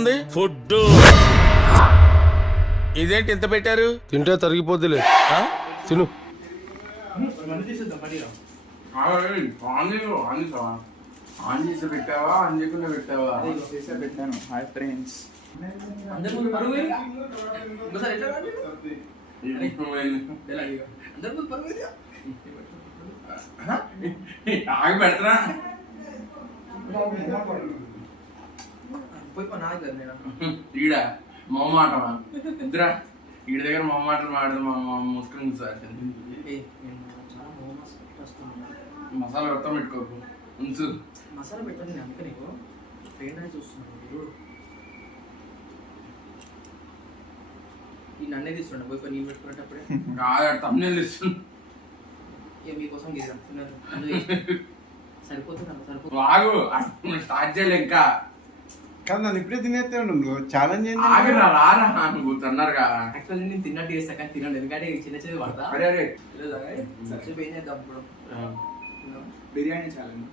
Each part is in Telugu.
ఉంది ఫుడ్. ఇదేంటి ఇంత పెట్టారు? తింటే తరిగిపోద్దిలే, తిను. ఆన్ చేసి పెట్టావా, ఆన్ చేయకుండా పెట్టావా? పెట్టాను. Hi friends. ఆగి పెడతా ఈడ మొహమాటమా ఇద్దరా? ఈడ దగ్గర మొహమాటలు మాడదు, ముసుకుని సార్ మసాలా మొత్తం పెట్టుకోకు, ఉంచు. మసాలా పెట్టండి నేను అందుకే నీకు ఫ్రెండ్ అని చూస్తున్నాను. మీరు ఈ నన్నే తీస్తుండ పోయి పని పెట్టుకునేటప్పుడే తమ్ముళ్ళు ఇస్తుంది. ఇక మీకోసం గీరా సరిపోతుంది అన్న, సరిపోతుంది. వాగు స్టార్ట్ చేయలే ఇంకా. కానీ నన్ను ఇప్పుడే తినేస్తే నువ్వు ఛాలెంజ్ ఆగరా రారా నువ్వు తిన్నారుగా. యాక్చువల్లీ నేను తిన్నట్టు చేస్తా కానీ తినండి, ఎందుకంటే చిన్న చిన్న పడతా. అరే అరే సబ్జెక్ట్ ఏం చేద్దాం ఇప్పుడు? బిర్యానీ ఛాలెంజ్.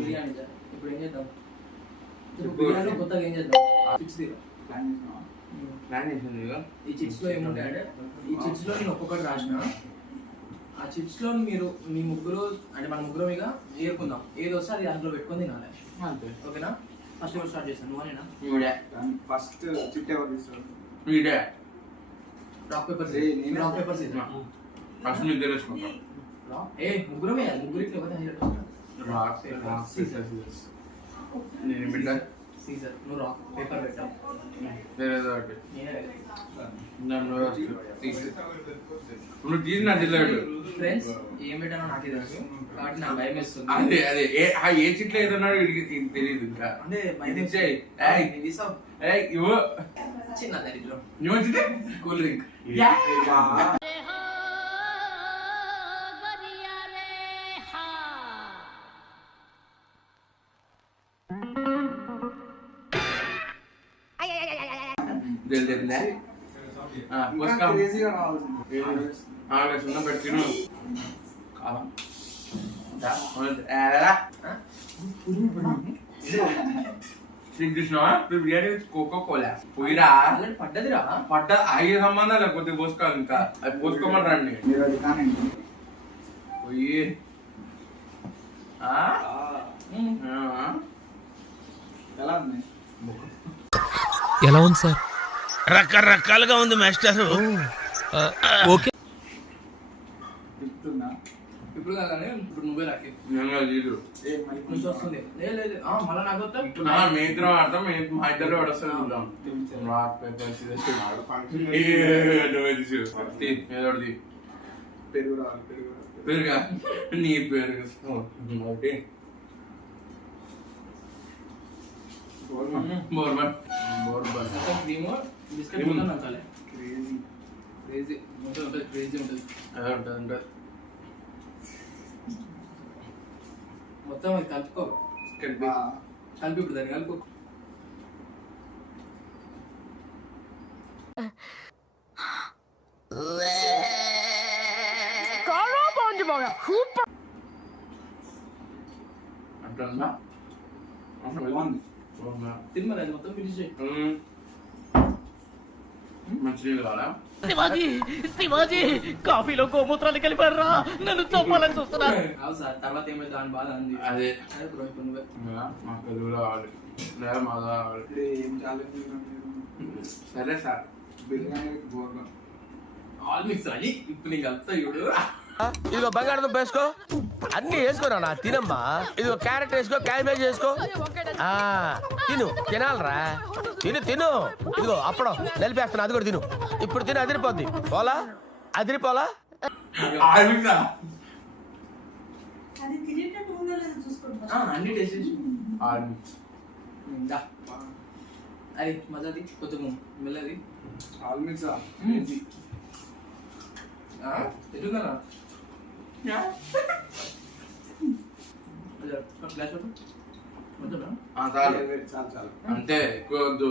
బిర్యానీ ఇప్పుడు ఏం చేద్దాం? బిర్యానీ కొత్తగా ఏం చేద్దాం? చిప్స్ తీరా. ప్లాన్ చేసింది ఇక. ఈ చిప్స్ లో ఏముంటాయంటే, ఈ చిప్స్ లో నేను ఒక్కొక్కటి రాసిన. ఆ చిప్స్ లో మీరు మీ ముగ్గురు అంటే మన ముగ్గురు ఇక ఏరుకుందాం, ఏది వస్తే అది అందులో పెట్టుకొని తినాలి. అంతే. ఓకేనా? ఫస్ట్ ఎవరు స్టార్ట్ చేస్తాను? నువ్వేనా? ఫస్ట్ చిట్ ఎవరు తీసుకోవాలి? వీడే రాక్ పేపర్ నేను రాక్ పేపర్ సీజర్. ఫస్ట్ మీరు తెలుసుకుంటాం. ఏ ముగ్గురమే, ముగ్గురికి లేకపోతే నేను బిడ్డ సీజర్. నువ్వు రాక్ పేపర్ పెట్టావు, వేరేదో ఒకటి నేనే. నువ్వు తీసిన తెలియదు. ఫ్రెండ్స్ ఏం పెట్టానో నాకు తెలుసు కాబట్టి నాకు భయం వేస్తుంది. అదే అదే ఏ చిట్లు ఏదన్నాడు వీడికి తెలియదు ఇంకా. అంటే భయం ఇచ్చేయి. ఇవ్వు చిన్న దరిద్రం. నువ్వు వచ్చితే కూల్ డ్రింక్. తెలిసిందే సున్నం పెట్టి కాలం శ్రీకృష్ణ బిర్యానీ కోకో కోలా పోయిరా పడ్డదిరా. పడ్డ ఐదు సంబంధాలు కొద్దిగా పోసుకోవాలి, ఇంకా అది పోసుకోమని రండి పోయి. ఎలా ఉంది సార్? రకరకాలుగా ఉంది మాస్టర్. ఓకే. ఇప్పుడు కాగానే ఇప్పుడు నువ్వే రాకి లేదు నుంచి వస్తుంది. లేదు మళ్ళీ నాకు వస్తా. మీ ఇద్దరం ఆడతాం, మా ఇద్దరు ఆడొస్తాం. పెరుగా నీ పెరుగు ఒకటి క్రీమ్ బిస్కెట్ నచ్చాలి. క్రేజీ ఉంటుంది, క్రేజీ ఉంటుంది. అదే ఉంటుంది ఉంటుంది. మొత్తం అది కలుపుకో, కలిపి ఇప్పుడు దాన్ని కలుపు. అట్లా తిమ్మది అది మొత్తం ఫినిష్ చేయి. మంచినీళ్ళు కావాలా? శివాజీ కాఫీలో గోమూత్రాలు కలిపారా, నన్ను చంపాలని చూస్తున్నారు. కాదు సార్, తర్వాత ఏమైతే దాని బాధ అంది. అదే బ్రో ఇప్పుడు నువ్వే మాకు తెలుగు కావాలి, లేదా మాదా కావాలి. ఏం ఛాలెంజ్? సరే సార్. బిర్యానీ గోర్గా ఆల్ మిక్స్ అని ఇప్పుడు నీకు కలుపుతా చూడు. ఇదిగో బంగాళదుంప వేసుకో, అన్ని వేసుకోరా నా తినమ్మా. ఇదిగో క్యారెట్ వేసుకో, క్యాబేజ్ వేసుకో. తిను, తినాలరా, తిను తిను. ఇదిగో అప్పడం నలిపేస్తున్నా, అది కూడా తిను. ఇప్పుడు తిను, అదిరిపోద్ది. పోలా అదిరిపోలా. అన్ని టేస్ట్ అది మజాది కొంచెం మెల్లది. ఆల్ మిక్స్ ఎటున్నారా చాలు అంతే, ఎక్కువ వద్దు.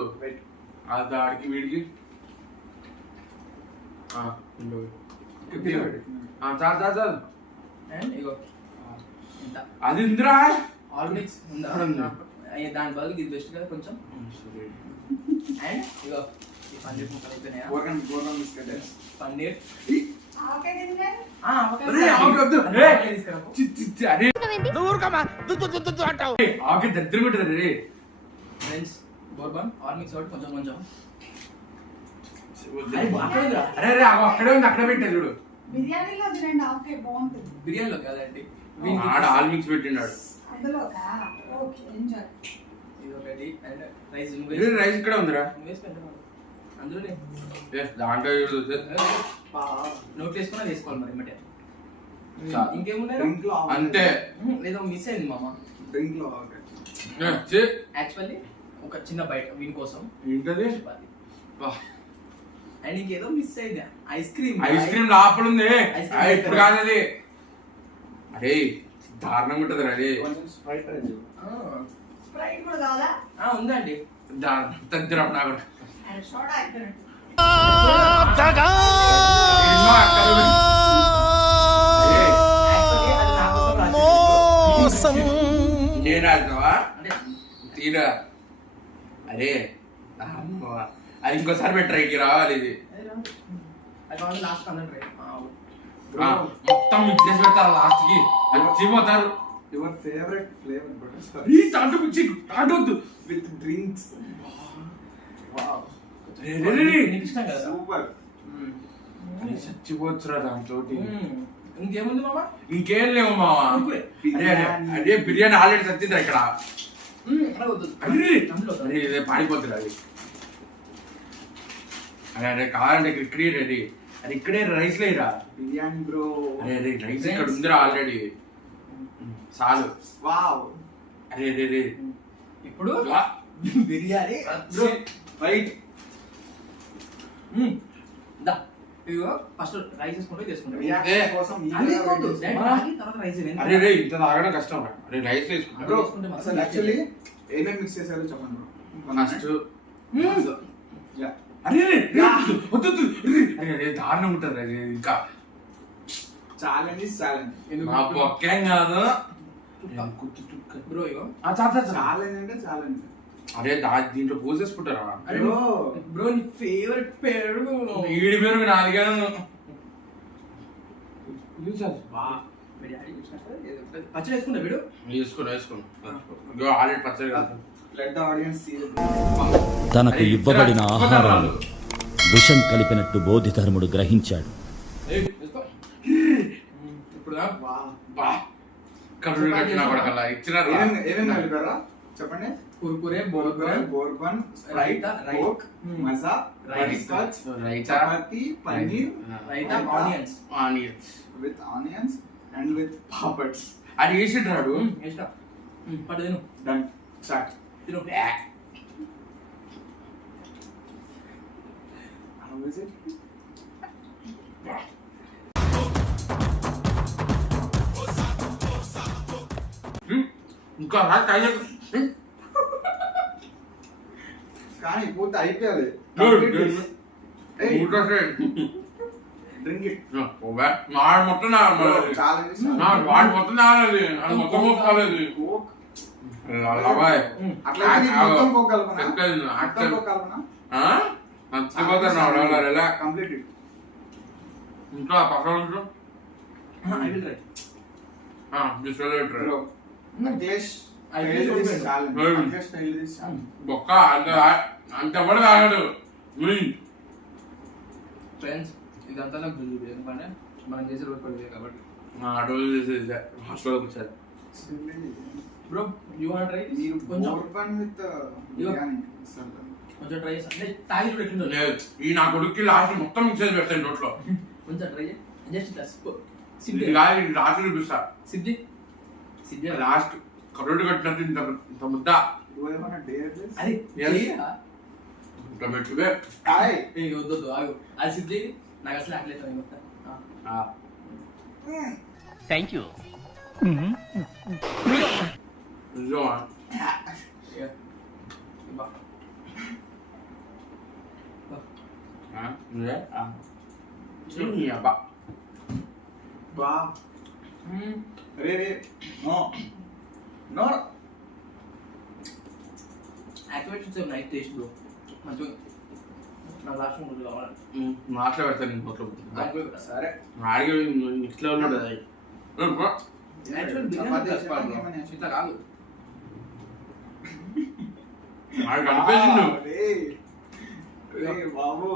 అది ఆడికి వీడికి చాలు చాలు చాలు. అది ఇంద్రా ఆల్ మిక్స్ ఉందా? దాని బదులు ఇది బెస్ట్ కదా కొంచెం. అండ్ ఇగో ఈ పన్నీర్ ముక్కలు అయిపోయినాయా? గోర్గన్ బిస్కెట్. పన్నీర్ అరే, ఆకు వద్దు. అరే, అరే నువ్వు ఊరుకోమా దుద్దు అంటావు. ఆకే దరిద్రం ఉంటుంది రే. Friends bourbon or mix out కొంచెం కొంచెం. అరే అరే అక్కడే ఉంది, అక్కడే పెట్టాడు చూడు. బిర్యానీలో తినండి ఓకే బాగుంటుంది. బిర్యానీలో కదండి. ఆడ ఆల్ మిక్స్ పెట్టినాడు. అందులోకా ఓకే ఎంజాయ్. ఇది ఒకటి అండ్ రైస్ రైస్ ఇక్కడ ఉందిరా. అందులోనే దాంట్లో నోట్ వేసుకున్నా వేసుకోవాలి మరి మటే. చాలు. ఇంకేమున్నాయి? డ్రింక్ లో అంతే. ఏదో మిస్ అయింది మామ. డ్రింక్ లో యాక్చువల్లీ ఒక చిన్న బయట వీని కోసం ఏంటది? అండ్ ఇంకేదో మిస్ అయింది. Ice cream. ఐస్ క్రీమ్ లోపల ఉంది. ఐస్ క్రీమ్ ఇప్పుడు కాదు అది. అరే దారుణంగా ఉంటుంది అది. కొంచెం స్ప్రైట్ రైజ్. స్ప్రైట్ కూడా కావాలా? ఉందండి. తగ్గిరా నాకు. అండ్ సోడా అయిపోయినట్టు. నేను ఆడతావా తీరా? అరే అది ఇంకోసారి పెట్టరా, ఇటు రావాలి ఇది. లాస్ట్ అందరూ మొత్తం మిక్స్ చేసి పెడతారు లాస్ట్ కి. అది వచ్చిపోతారు. యువర్ ఫేవరెట్ ఫ్లేవర్ బటర్ ఈ తాంటూ పిచ్చి తాంటొద్దు. With drinks. వావ్. రే, రే, రే, రే. నీకు ఇష్టం కదా? సూపర్. చచ్చిపోతురా దాంట్లో. ఇంకేముంది మామ? ఇంకేం లేవు మావా. అరే అరే అదే బిర్యానీ ఆల్రెడీ చచ్చిందిరా ఇక్కడ. అరే ఇదే పాడిపోతుంది అది. అరే అరే కావాలంటే ఇక్కడే రెడీ. అది ఇక్కడే రైస్ లేరా. బిర్యానీ బ్రో. అరే అరే రైస్ ఇక్కడ ఉందిరా ఆల్రెడీ. చాలు. వావ్. అరే అరే రే ఇప్పుడు బిర్యానీ రైట్. దా ఇగో ఫస్ట్ రైస్ వేసుకుంటే చేసుకుంటాం. రియాక్షన్ కోసం అన్ని వేసుకోవద్దు. తర్వాత రైస్ అరే రే ఇంత తాగడం కష్టం రా. అరే రైస్ వేసుకుంటా. బ్రో అసలు యాక్చువల్లీ ఏమేమి మిక్స్ చేశారో చెప్పండి బ్రో. First yeah. అరే రే వద్దు వద్దు. అరే అరే దారుణం ఉంటుంది అది ఇంకా. Challenge is challenge. మా బొక్కేం కాదు బ్రో ఇగో ఛాలెంజ్ అంటే ఛాలెంజ్. అరే దీంట్లో పోసేసుకుంటారా? అరే బ్రో నీ ఫేవరెట్ పెరుగు. ఈడి పేరు నాలుగేను. పచ్చడి వేసుకున్నా వీడు. వేసుకోను ఆల్రెడీ పచ్చడి కాదు. Let the audience see. తనకు ఇవ్వబడిన ఆహారాలు విషం కలిపినట్టు బోధిధర్ముడు గ్రహించాడు. ఇప్పుడు కడుపు కట్టినా పడకల్లా ఇచ్చినారు. ఏమేమి కలిపారా చెప్పండి. కుర్కురే బోర్బన్ స్ప్రైట్ కోక్ మజా rice Kutch raita chapati paneer raita onions with onions and with papads. అది వేసిండ్రాడు. ఇష్టం పట్టు తిను. Done start. తిను. How is it? ఇంకా కానీ పూర్తి అయిపోయాలి. Drink it. వాడు మొత్తం ఛాలెంజ్. వాడు మొత్తం తాగలేదు. అది మొత్తం మోసుకోలేదు. కోక్ అట్లా మొత్తం కోక్ కలపనా? మొత్తం కోక్ కలపనా? Complete it. ఇంకా పక్కన I will try. Bro Akhilesh I will failed this try. challenge. Hmm. Akhilesh failed this challenge. బొక్క అంత కూడా తాగాడు. ఫ్రెండ్స్ ఇదంతా నాకు తెలియదు ఎందుకంటే మనం చేసే రోజు పడలేదు కాబట్టి. అడవులు చేసేది హాస్టల్కి వచ్చారు. బ్రో యూ వాంట్ ట్రై మీరు కొంచెం బోర్బన్ విత్ బిర్యానీ ఇస్తారు. కొంచెం ట్రై చేసి అంటే తాగి చూడు ఎట్లుందో. లేదు ఈ నా కొడుక్కి లాస్ట్ మొత్తం మిక్స్ చేసి పెట్టాను నోట్లో. కొంచెం ట్రై చేయి జస్ట్ ఇట్లా సిప్ ఇది కాదు ఇది లాస్ట్ చూపిస్తా. సిప్ సిప్ లాస్ట్ కరోడు కట్టినట్టు ఇంత ముద్ద Do I wanna dare this? అది Yes. చెయ్యరా? ఇంత పెట్టువే. Hi. ఏ వద్దు వద్దు ఆగు అది సిప్ చేయి నాకు అసలు ఆకలేదు మొత్తం. Thank you. నిజమా? నువ్వే? నీ అబ్బా. బా. రే రే. No. No. Activate night taste bro మంచిగా నా లాస్ట్ ముగ్గురు కావాలి. మాట్లాడతాను నేను పోతా. సరే ఆడికి ఇట్లా ఉన్నాడు అది. యాక్చువల్ బిర్యానీ చపాతీ ప్లస్ పాలు. ఏమన్నా? ఇట్లా కాదు. ఆడికి అనిపించిండు. బాబు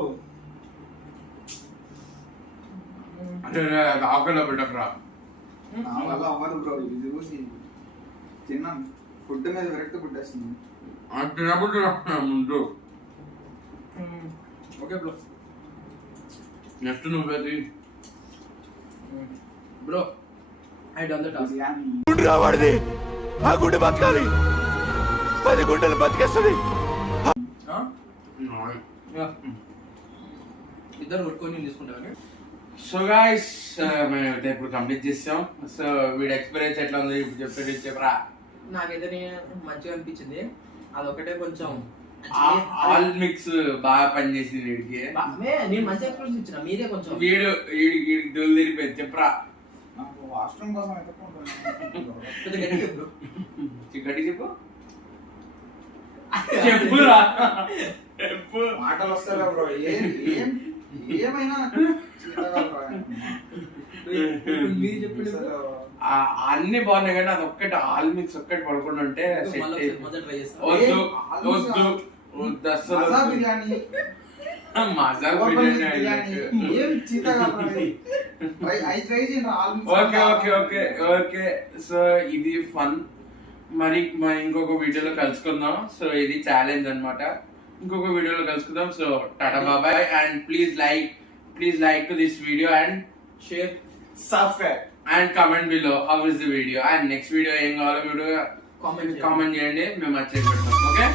అంటే ఆకలి పెట్టకరా. నా వల్ల అవ్వదు బ్రో, ఇది చూసి తిన్నాను. ఫుడ్ మీద విరక్తి పుట్టేస్తుంది. తినబుద్ధి ముందు. Okay bro. నెక్స్ట్ నువ్వేది bro I done the task. Biryani రావాడిది ఆ గుండె బతకాలి, 10 గుండెలు బతికేస్తుంది. ఇద్దరు కొట్టుకొని నేను తీసుకుంటాను. సో గాయ్స్ మేమైతే ఇప్పుడు కంప్లీట్ చేసాం. సో వీడి ఎక్స్పీరియన్స్ ఎట్లా ఉంది ఇప్పుడు చెప్పరా. నాకైతే మంచిగా అనిపించింది. అదొకటే కొంచెం ఆల్ మిక్స్ బాగా పనిచేసింది వీడికి. నేను మంచి ఎక్స్పీరియన్స్ ఇచ్చిన, మీరే కొంచెం వీడికి డోలు తిరిగిపోయింది చెప్పరా. నాకు వాష్రూమ్ కోసం ఎత్తుకుంటున్నాను. కొంచెం గట్టిగా చెప్పు. గట్టి చెప్పు చెప్పురా చెప్పు. మాటలు వస్తాయి బ్రో, ఏమైనా చేయగలరా? మీరు చెప్పండి. అన్ని బాగున్నాయి కానీ అది ఒక్కటి ఆల్ మిక్స్ ఒక్కటి పడుకుండా ఉంటే మొదట ట్రై చేస్తా. వద్దు వద్దు వద్దు అస్సలు మజా వద్దు. బిర్యానీ, మజా బిర్యానీ బిర్యానీ. ఏం చీతగలరా? ఐ ట్రై చేయండి okay okay okay okay. So ఇది ఫన్. మరి ఇంకొక వీడియోలో కలుసుకుందాం. సో ఇది ఛాలెంజ్ అన్నమాట. ఇంకొక వీడియోలో కలుసుకుందాం. సో టాటా బాబాయ్ and please like to this video and share subscribe and comment below how is the video and next video ఏం కావాలో వీడియో కామెంట్ కామెంట్ చేయండి. మేము వచ్చేసి పెడతాం. ఓకే.